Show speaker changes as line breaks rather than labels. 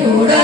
கூட